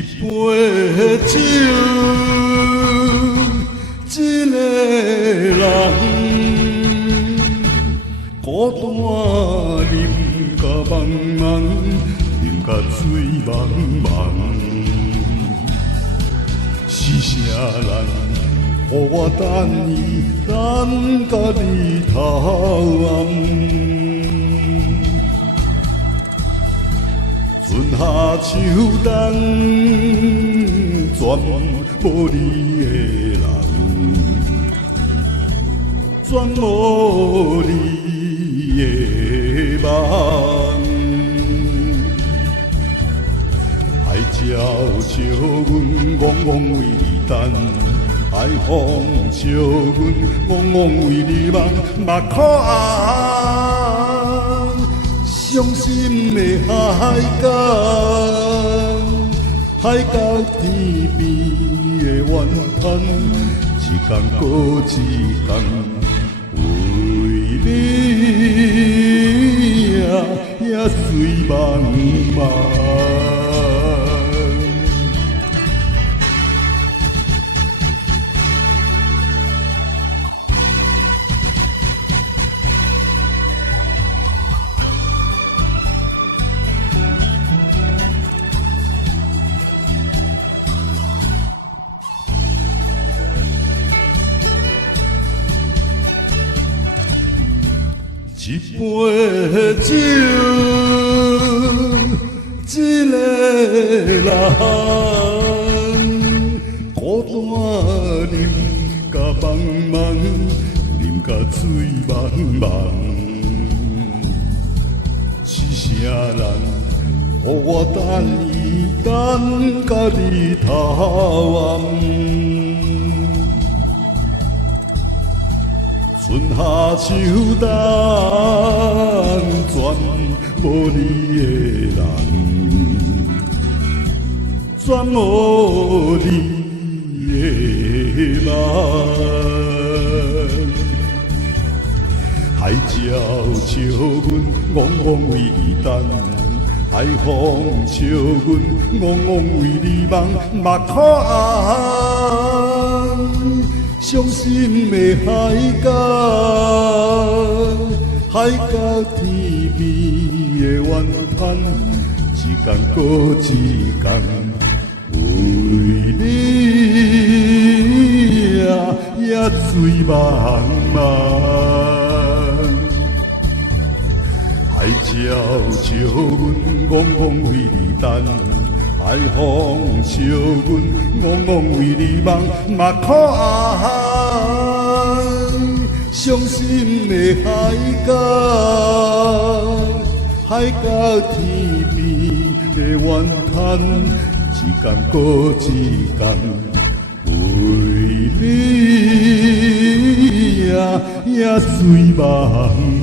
杯酒，一个人孤单饮甲茫茫，饮甲醉茫茫。是啥人？予我等你，等甲日头暗。春夏秋冬，全无你的人，全无你的梦。海鸟笑阮戆戆为你等，海风笑阮戆戆为你梦，目眶红。伤心的海角，海角天边的怨叹，一天过一天，为你也水茫茫。一杯酒，一个人孤单饮甲茫茫，饮甲醉茫茫。是啥人？予我等伊，等甲日头暗。春夏秋冬，全无你的人，全无你的梦。海鸟笑阮戆戆为你等，海风笑阮戆戆为你梦，目眶红。伤心的海角，海角天边的怨叹，一天过一天，为你也水茫茫。海鸟笑阮戆戆为你等，海风笑阮戆戆为你梦，目眶红。伤心的海角，海角天边的怨叹，一天过一天，为你也水茫茫。